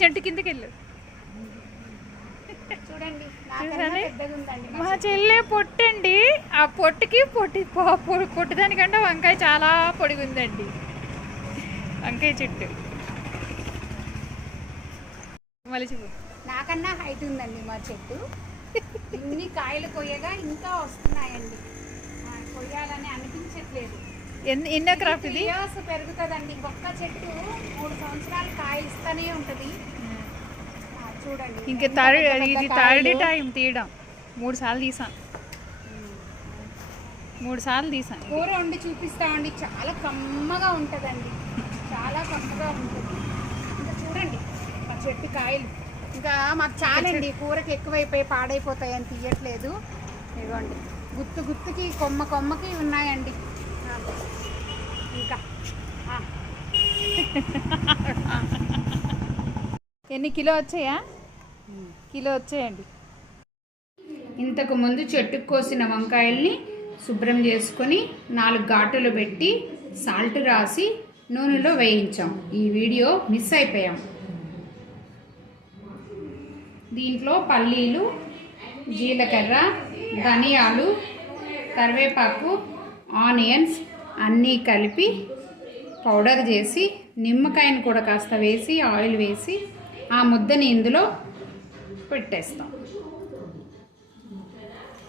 చెట్టు కిందకి వెళ్ళు. చూడండి మా చెల్లె పొట్టండి. ఆ పొట్టుకి పొట్టుదానికంటే వంకాయ చాలా పొడిగుందండి. వంకాయ చెట్టు మలిచిపో. నాకన్నా హైట్ ఉందండి మా చెట్టు. ఇన్ని కాయలు కొయ్యగా ఇంకా వస్తున్నాయండి. కొయ్యాలని అనిపించట్లేదు. ఎన్నో క్రాప్ ఇది? పెరుగుతుందండి. ఒక్క చెట్టు 3 సంవత్సరాలు కాయలు ఇస్తూనే ఉంటుంది. చూడండి, ఇంకా థర్డ్ టైం తీయడం. 3 సార్లు తీసాను. 3 సార్లు తీసాను. కూర వండి చూపిస్తామండి. చాలా కమ్మగా ఉంటుందండి. చాలా కమ్మగా ఉంటుంది. ఇంకా చూడండి మా చెట్టు కాయలు. ఇంకా మాకు చాలండి. కూరకి ఎక్కువైపోయి పాడైపోతాయని తీయట్లేదు. ఇవ్వండి, గుత్తుకి కొమ్మకి ఉన్నాయండి. ఇంకా ఎన్ని కిలో వచ్చాయా? కిలో వచ్చాయండి. ఇంతకు ముందు చెట్టుకు కోసిన వంకాయల్ని శుభ్రం చేసుకొని 4 ఘాటులు పెట్టి సాల్ట్ రాసి నూనెలో వేయించాం. ఈ వీడియో మిస్ అయిపోయాం. దీంట్లో పల్లీలు, జీలకర్ర, ధనియాలు, కరివేపాకు, ఆనియన్స్ అన్నీ కలిపి పౌడర్ చేసి నిమ్మకాయను కూడా కాస్త వేసి ఆయిల్ వేసి ఆ ముద్దని ఇందులో పెట్టేస్తాం.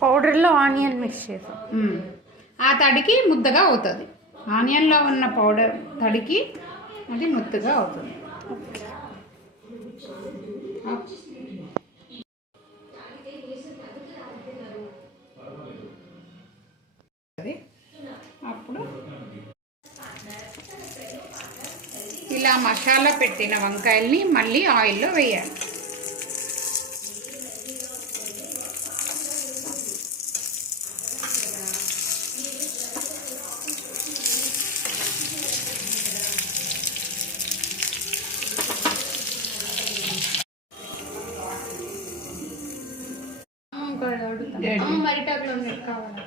పౌడర్లో ఆనియన్ మిక్స్ చేస్తాం. ఆ తడికి ముద్దగా అవుతుంది. ఆనియన్లో ఉన్న పౌడర్ తడికి అది ముద్దగా అవుతుంది. అప్పుడు ఇలా మసాలా పెట్టిన వంకాయల్ని మళ్ళీ ఆయిల్లో వేయాలి. మరి టబ్లో కావాలి.